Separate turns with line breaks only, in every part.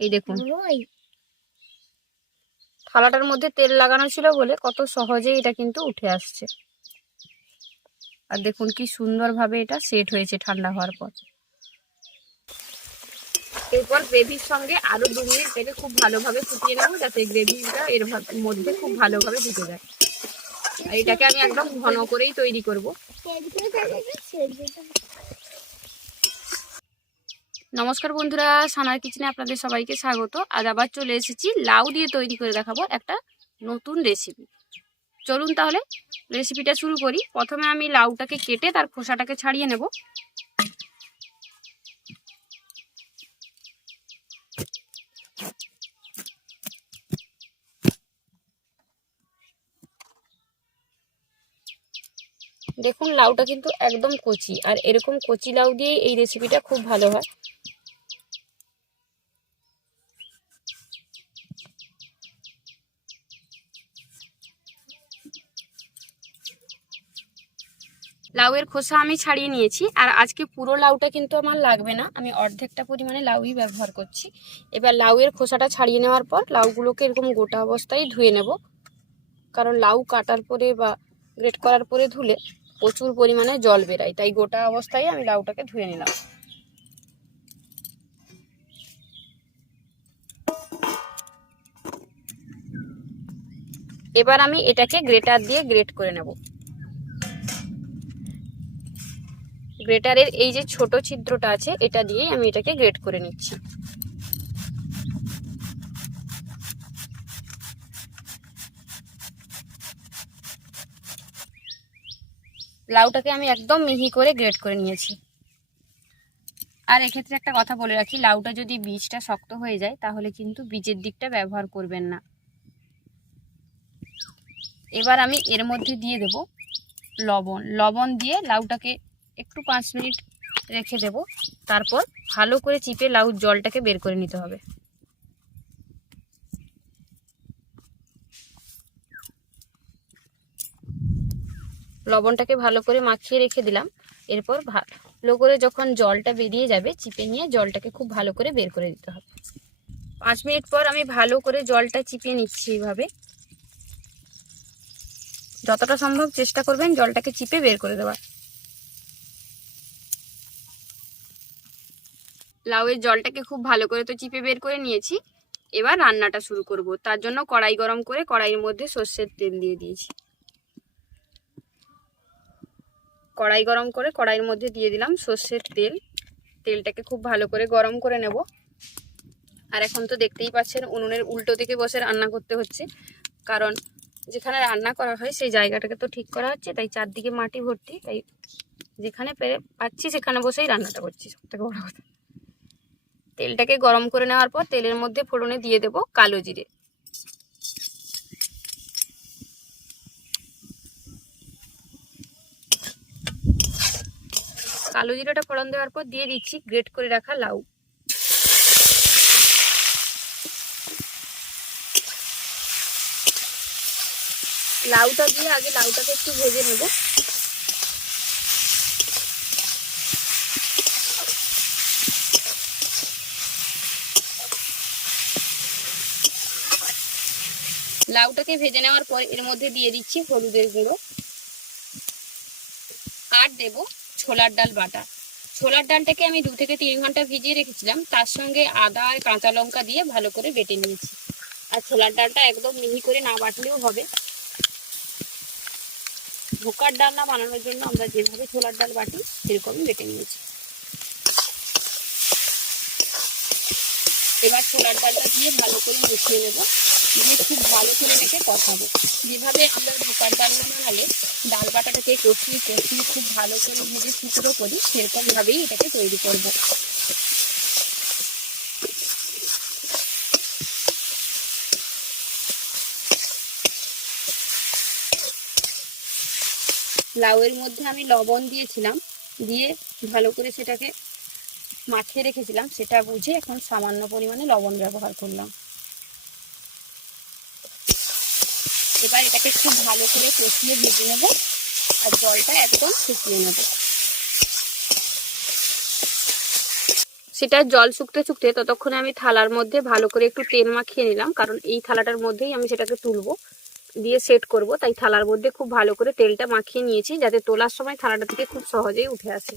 এই দেখুন। থালাটার মধ্যে তেল লাগানো ছিল বলে কত সহজে এটা কিন্তু উঠে আসছে। আর দেখুন কি সুন্দরভাবে এটা সেট হয়েছে ঠান্ডা হওয়ার পর। এরপর গ্রেভির সঙ্গে আরও দু মিনিট এটাকে খুব ভালোভাবে ফুটিয়ে নেব যাতে গ্রেভিটা এর মধ্যে খুব ভালোভাবে ঢুকে যায়। আর এটাকে আমি একদম ঘন করেই তৈরি করব। নমস্কার বন্ধুরা, সানার কিচেনে আপনাদের সবাইকে স্বাগত। আজ আবার চলে এসেছি লাউ দিয়ে তৈরি করে দেখাবো একটা নতুন রেসিপি চলুন তাহলে রেসিপিটা শুরু করি। প্রথমে আমি লাউটাকে কেটে তার খোসাটাকে ছাড়িয়ে নেব। দেখুন, লাউটা কিন্তু একদম কচি। আর এরকম কচি লাউ দিয়ে এই রেসিপিটা খুব ভালো হয়। লাউয়ের খোসা আমি ছাড়িয়ে নিয়েছি। আর আজকে পুরো লাউটা কিন্তু আমার লাগবে না। আমি অর্ধেকটা পরিমাণে লাউই ব্যবহার করছি। এবার লাউয়ের খোসাটা ছাড়িয়ে নেওয়ার পর লাউগুলোকে এরকম গোটা অবস্থায় ধুয়ে নেব। কারণ লাউ কাটার পরে বা গ্রেট করার পরে ধুলে প্রচুর পরিমাণে জল বেরায়। তাই গোটা অবস্থায় আমি লাউটাকে ধুয়ে নিলাম। এবার আমি এটাকে গ্রেটার দিয়ে গ্রেট করে নেব। গ্রেটারের এই যে ছোট ছিদ্রটা আছে, এটা দিয়েই আমি এটাকে গ্রেট করে নিচ্ছি। লাউটাকে আমি একদম মিহি করে গ্রেট করে নিয়েছি। আর এক্ষেত্রে একটা কথা বলে রাখি, লাউটা যদি বীজটা শক্ত হয়ে যায়, তাহলে কিন্তু বীজের দিকটা ব্যবহার করবেন না। এবার আমি এর মধ্যে দিয়ে দেব লবণ। লবণ দিয়ে লাউটাকে একটু পাঁচ মিনিট রেখে দেব। তারপর ভালো করে চিপে লাউর জলটাকে বের করে নিতে হবে। লবণটাকে ভালো করে মাখিয়ে রেখে দিলাম। এরপর ভালো করে যখন জলটা বেরিয়ে যাবে, চিপে নিয়ে জলটাকে খুব ভালো করে বের করে দিতে হবে। পাঁচ মিনিট পর আমি ভালো করে জলটা চিপিয়ে নিচ্ছি এইভাবে। যতটা সম্ভব চেষ্টা করবেন জলটাকে চিপে বের করে দেওয়ার। লাউয়ের জলটাকে খুব ভালো করে তো চিপে বের করে নিয়েছি। এবার রান্নাটা শুরু করব। তার জন্য কড়াই গরম করে কড়াইয়ের মধ্যে সর্ষের তেল দিয়ে দিয়েছি। কড়াই গরম করে কড়াইয়ের মধ্যে দিয়ে দিলাম সর্ষের তেল। তেলটাকে খুব ভালো করে গরম করে নেব। আর এখন তো দেখতেই পাচ্ছেন উনুনের উল্টো দিকে বসে রান্না করতে হচ্ছে। কারণ যেখানে রান্না করা হয় সেই জায়গাটাকে তো ঠিক করা হচ্ছে। তাই চারদিকে মাটি ভর্তি। তাই যেখানে পেরে পাচ্ছি সেখানে বসেই রান্নাটা করছি। সব থেকে বড় কথা। তেলটাকে গরম করে নেওয়ার পর তেলের মধ্যে ফোড়নে দিয়ে দেব কালো জিরে। কালো জিরাটা ফোড়ন দেওয়ার পর দিয়ে দিচ্ছি গ্রেট করে রাখা লাউ। লাউটা দিয়ে আগে লাউটাকে একটু ভেজে নেব। লাউটাকে ভেজে নেওয়ার পর এর মধ্যে দিয়ে দিচ্ছি হলুদের গুঁড়ো। আর দেব ছোলার ডাল বাটা। ছোলার ডালটাকে আমি দু থেকে তিন ঘণ্টা ভিজিয়ে রেখেছিলাম, তার সঙ্গে আদা আর কাঁচা লঙ্কা দিয়ে ভালো করে বেটে নিয়েছি। আর ছোলার ডালটা একদম মিহি করে না বাটলেও হবে। ধোকার ডাল না বানানোর জন্য আমরা যেভাবে ছোলার ডাল বাটি, সেরকমই বেটে নিয়েছি। এবার ছোলার ডালটা দিয়ে ভালো করে মিশিয়ে নেব। দিয়ে খুব ভালো করে এটাকে কষাবো যেভাবে আমরা ধোকার ডাল বানালে ডাল বাটাটাকে কষিয়ে কষিয়ে খুব ভালো করে ভেজে টুকরো করি সেরকমভাবেই এটাকে তৈরি করব। লাউয়ের মধ্যে আমি লবণ দিয়েছিলাম, দিয়ে ভালো করে সেটাকে মাখিয়ে রেখেছিলাম, সেটা বুঝে এখন সামান্য পরিমাণে লবণ ব্যবহার করলাম। এবার এটাকে খুব ভালো করে কষিয়ে ভেজে নেব আর জলটা একদম শুকিয়ে নেব। সেটা জল শুকতে শুকতে ততক্ষণে আমি থালার মধ্যে ভালো করে একটু তেল মাখিয়ে নিলাম, কারণ এই থালাটার মধ্যেই আমি সেটাকে তুলবো, দিয়ে সেট করব। তাই থালার মধ্যে খুব ভালো করে তেলটা মাখিয়ে নিয়েছি, যাতে তোলার সময় থালাটা থেকে খুব সহজেই উঠে আসে।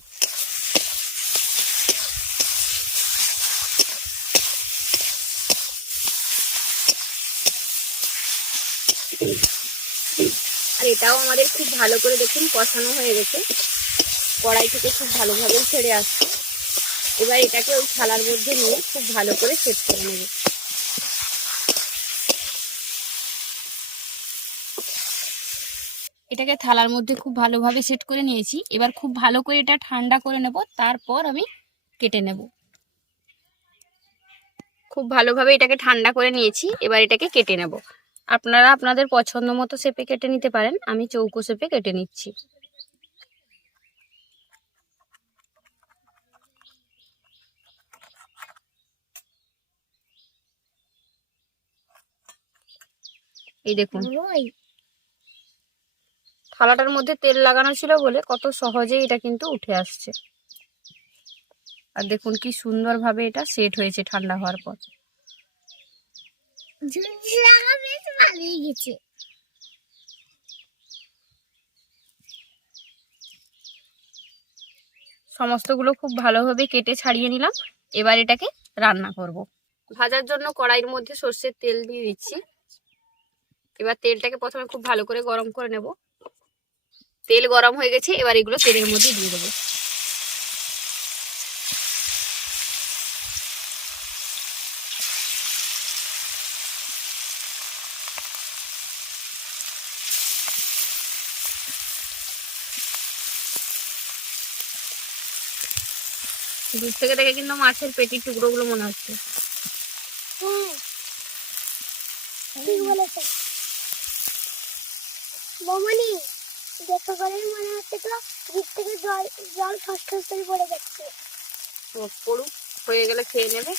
আর এটাও আমাদের খুব ভালো করে দেখুন কষানো হয়ে গেছে। কড়াই থেকে খুব ভালোভাবেই ছেড়ে আসছে। এবার এটাকে ওই থালার মধ্যে নিয়ে খুব ভালো করে সেট করে নেবে। এটাকে থালার মধ্যে খুব ভালোভাবে সেট করে নিয়েছি। এবার খুব ভালো করে এটা ঠান্ডা করে নেব তারপর আমি কেটে নেব। খুব ভালোভাবে এটাকে ঠান্ডা করে নিয়েছি এবার এটাকে কেটে নেব। আপনারা আপনাদের পছন্দ মতো শেপে কেটে নিতে পারেন। আমি চৌকো সেপে কেটে নিচ্ছি। এই দেখুন। থালাটার মধ্যে তেল লাগানো ছিল বলে কত সহজেই এটা কিন্তু উঠে আসছে। আর দেখুন কি সুন্দরভাবে এটা সেট হয়েছে ঠান্ডা হওয়ার পর। সমস্তগুলো খুব ভালোভাবে কেটে ছাড়িয়ে নিলাম। এবার এটাকে রান্না করব। ভাজার জন্য কড়াইয়ের মধ্যে সর্ষের তেল দিয়ে দিচ্ছি। এবার তেলটাকে প্রথমে খুব ভালো করে গরম করে নেব। তেল গরম হয়ে গেছে, এবার এগুলো তেলের মধ্যে দিয়ে দেবো। দূর থেকে দেখে কিন্তু মাছের পেটির টুকরোগুলো মনে হচ্ছে।
হ্যাঁ ঠিক বলেছে। দেখো করেই মনে হচ্ছে তো দিক থেকে জল জল ঠস ঠস করে পড়ে যাচ্ছে।
তো পড়ুক হয়ে গেলে খেয়ে নেবে।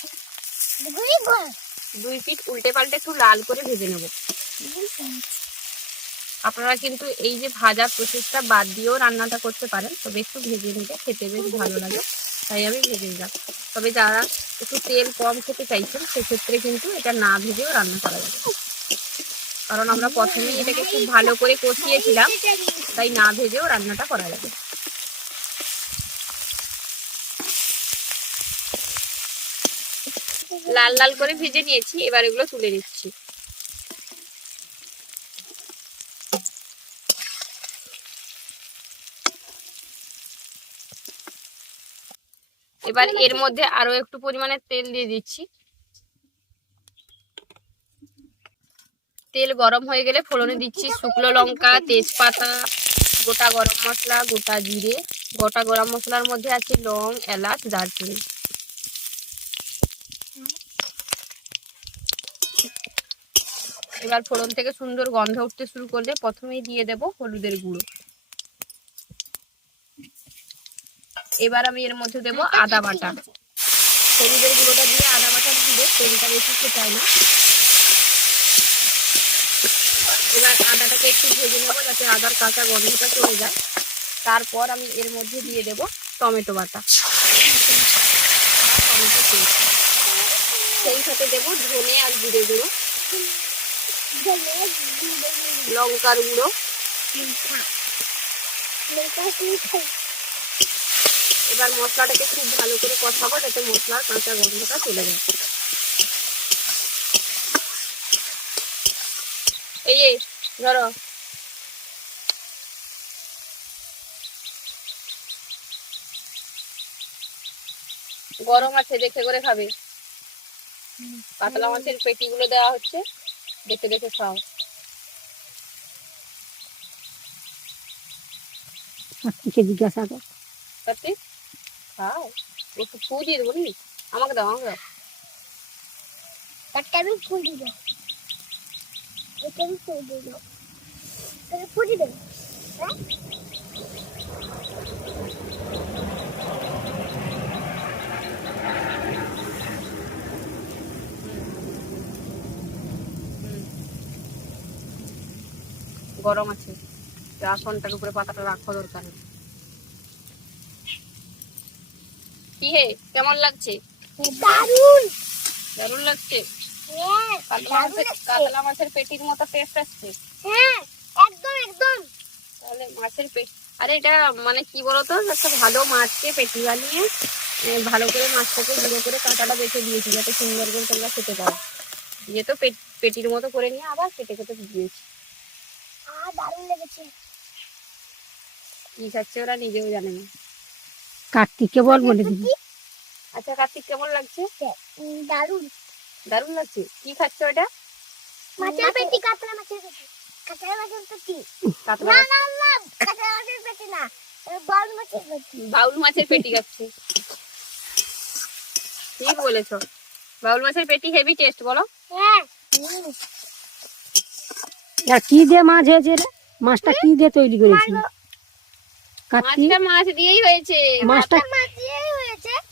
দুই পিঠ উল্টে পাল্টে একটু লাল করে ভেজে নেব। আপনারা কিন্তু এই যে ভাজা প্রসেসটা বাদ দিয়েও রান্নাটা করতে পারেন তবে একটু ভেজে নিতে খেতে বেশ ভালো লাগে। তাই আমি ভেজে নিলাম। তবে যারা একটু তেল কম খেতে চাইছেন, সেক্ষেত্রে কিন্তু এটা না ভেজেও রান্না করা যাবে। কারণ আমরা প্রথমেই এটাকে খুব ভালো করে কষিয়েছিলাম, তাই না ভেজেও রান্নাটা করা যাবে। লাল লাল করে ভেজে নিয়েছি, এবার এগুলো তুলে নিচ্ছি। এবার এর মধ্যে আরও একটু পরিমাণে তেল দিয়ে দিচ্ছি। তেল গরম হয়ে গেলে ফোড়নে দিচ্ছি শুকনো লঙ্কা তেজপাতা গোটা গরম মশলা গোটা জিরে। গোটা গরম মশলার মধ্যে আছে লং এলাচ দারচিনি। এবার ফোড়ন থেকে সুন্দর গন্ধ উঠতে শুরু করলে প্রথমেই দিয়ে দেব হলুদের গুঁড়ো। এবার আমি এর মধ্যে দেব আদা বাটা। হলুদের গুঁড়োটা দিয়ে আদা বাটা দিলে তেলটা বেশি খেটায় না। এবার আদাটাকে একটু ভেজে নেব যাতে আদার কাঁচা গন্ধটা চলে যায়। তারপর আমি এর মধ্যে দিয়ে দেব টমেটো বাটা। টমেটো সেই সাথে দেব ধনে আর জিরে গুঁড়ো। লঙ্কার গুঁড়ো। এবার মশলাটাকে খুব ভালো করে কষাবো যাতে মশলার কাঁচা গন্ধটা চলে যায়। এই ধরো। গরম আছে দেখে করে খাবে। পাতলা মাছের পেটিগুলো দেওয়া হচ্ছে দেখে দেখে খাও।
জিজ্ঞাসা কর।
খাও। একটু ফু দিয়ে দেবো নি? আমাকে দাও আমাকে দাও।
একটা আমি ফুল দিব। এটা আমি ফুল দিব। হ্যাঁ?
গরম আছে। আসনটার উপরে পাতাটা রাখা দরকার কি হে কেমন লাগছে?
দারুণ
দারুণ লাগছে?
হ্যাঁ
কাতলা
দারুণ
মাছের
লাগছে।
কাতলা মাছের পেটির মতো টেস্ট আসছে।
হ্যাঁ একদম একদম।
তাহলে মাছের পেট আরে এটা মানে কি বলতো? একটা ভালো মাছকে পেটি বানিয়ে ভালো করে মাছটাকে গুঁড়ো করে কাঁটাটা বেছে দিয়েছি যাতে সুন্দর করে তোমরা খেতে পারো। দিয়ে তো পেট পেটির মতো করে নিয়ে আবার কেটে কেটে দিয়েছি।
দারুণ লেগেছে।
কি খাচ্ছে ওরা নিজেও জানে না।
কার্তিককে বল বলে দিবি।
আচ্ছা কার্তিক কেমন লাগছে?
উম, দারুণ।
দারুণ লাগছে। কি খাচ্ছে ওটা
মাছের পেটি কাতলা মাছের পেটি। কাতলা মাছের পেটি।
কাতলা
না না না কাতলা মাছের পেটি না। বল মাছের পেটি।
বাউল মাছের পেটি খাচ্ছে। ঠিক বলেছ। বাউল মাছের পেটি হেভি টেস্ট বলো।
হ্যাঁ।
কি দিয়ে মাছ হয়েছে রে? মাছটা কি দিয়ে তৈরি করেছি
মারবো।
মাছটা মাছ দিয়েই হয়েছে।
মাছটা
মাছ দিয়েই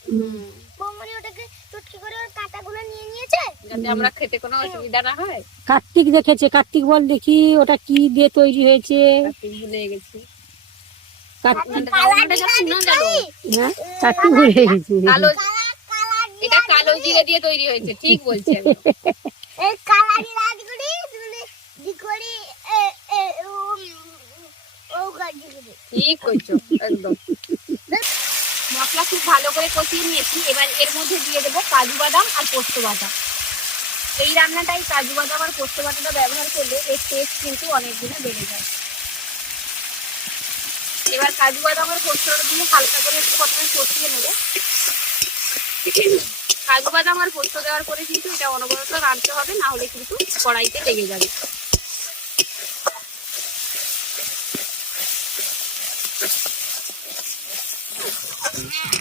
ওটাকে চুটকি করে ওর কাঁটাগুলো নিয়ে নিয়েছে
যাতে আমরা খেতে কোনো অসুবিধা না হয়
কার্তিক দেখেছে কার্তিক বল দেখি ওটা কি দিয়ে তৈরি হয়েছে
কার্তিক ভুলে গেছি
কার্তিক? হ্যাঁ ভুলে গেছে
এটা কালো জিরে দিয়ে তৈরি হয়েছে ঠিক বলছি
এই কালা জিরা দিগুড়ি তুমি দিগুড়ি এ এ উম, ও গাড়ি
ঠিক করছ একদম মশলা খুব ভালো করে কষিয়ে নিয়েছি। এবার এর মধ্যে দিয়ে দেবো কাজু বাদাম আর পোস্ত বাদাম এই রান্নাটাই কাজু বাদাম আর পোস্ত বাদামটা ব্যবহার করলে এর টেস্ট কিন্তু অনেক গুণে বেড়ে যায়। এবার কাজু বাদাম আর পোস্তটা দিয়ে হালকা করে একটু প্রথমে কষিয়ে নেব। কাজু বাদাম আর পোস্ত দেওয়ার পরে কিন্তু এটা অনবরত রাঁধতে হবে, না হলে কিন্তু কড়াইতে লেগে যাবে।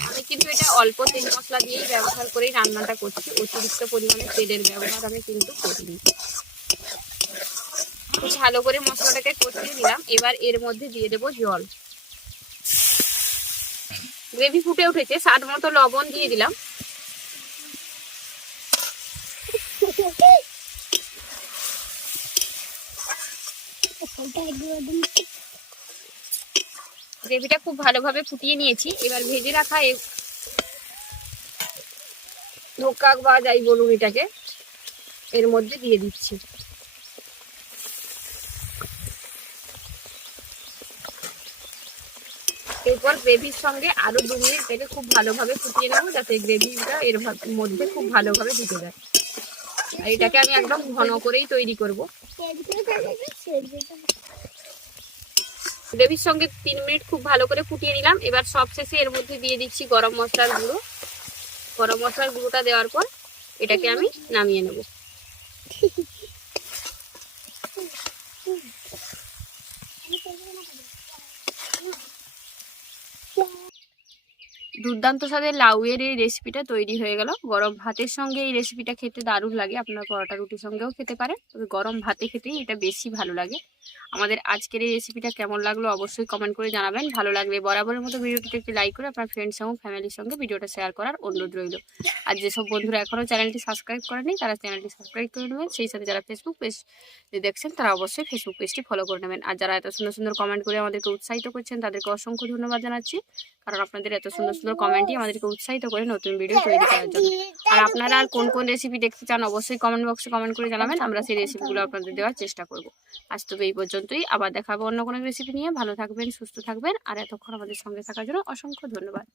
আমি কিন্তু এটা অল্প তেল মশলা দিয়েই ব্যবহার করেই রান্নাটা করছি। অতিরিক্ত পরিমাণে তেলের ব্যবহার আমি কিন্তু করিনি। ভালো করে মশলাটাকে কষিয়ে দিলাম এবার এর মধ্যে দিয়ে দেবো জল। গ্রেভি ফুটে উঠেছে, স্বাদ মতো লবণ দিয়ে দিলাম। গ্রেভিটা খুব ভালোভাবে ফুটিয়ে নিয়েছি। এবার ভেজে রাখা ধোকা বা যাই বলুন এটাকে, এর মধ্যে দিয়ে দিচ্ছি। এরপর গ্রেভির সঙ্গে আরও দু মিনিট থেকে খুব ভালোভাবে ফুটিয়ে নেব, যাতে গ্রেভিটা এর মধ্যে খুব ভালোভাবে ঢুকে যায়। আর এটাকে আমি একদম ঘন করেই তৈরি করব। গ্রেভির সঙ্গে তিন মিনিট খুব ভালো করে ফুটিয়ে নিলাম। এবার সব শেষে এর মধ্যে দিয়ে দিচ্ছি গরম মশলার গুঁড়ো। গরম মশলার গুঁড়োটা দেওয়ার পর এটাকে আমি নামিয়ে নেব। দুর্দান্ত স্বাদের লাউয়ের এই রেসিপিটা তৈরি হয়ে গেল। গরম ভাতের সঙ্গে এই রেসিপিটা খেতে দারুণ লাগে। আপনার পরোটা রুটির সঙ্গেও খেতে পারেন। তবে গরম ভাতে খেতেই এটা বেশি ভালো লাগে। আমাদের আজকের এই রেসিপিটা কেমন লাগল অবশ্যই কমেন্ট করে জানাবেন। ভালো লাগলে বরাবরের মতো ভিডিওটিতে একটি লাইক করে আপনার ফ্রেন্ডস এবং ফ্যামিলির সঙ্গে ভিডিওটা শেয়ার করার অনুরোধ রইল। আর যেসব বন্ধুরা এখনও চ্যানেলটি সাবস্ক্রাইব করেনি তারা চ্যানেলটি সাবস্ক্রাইব করে নেবেন। সেই সাথে যারা ফেসবুক পেজ দেখছেন, তারা অবশ্যই ফেসবুক পেজটি ফলো করে নেবেন। আর যারা এত সুন্দর সুন্দর কমেন্ট করে আমাদেরকে উৎসাহিত করছেন, তাদেরকে অসংখ্য ধন্যবাদ জানাচ্ছি। কারণ আপনাদের এত সুন্দর সুন্দর কমেন্টই আমাদেরকে উৎসাহিত করে নতুন ভিডিও তৈরি করার জন্য। আর আপনারা আর কোন কোন রেসিপি দেখতে চান, অবশ্যই কমেন্ট বক্সে কমেন্ট করে জানাবেন। আমরা সেই রেসিপিগুলো আপনাদের দেওয়ার চেষ্টা করব। আজ তবে এই পর্যন্তই। আবার দেখাবো অন্য কোনো রেসিপি নিয়ে। ভালো থাকবেন সুস্থ থাকবেন। আর এতক্ষণ আমাদের সঙ্গে থাকার জন্য অসংখ্য ধন্যবাদ।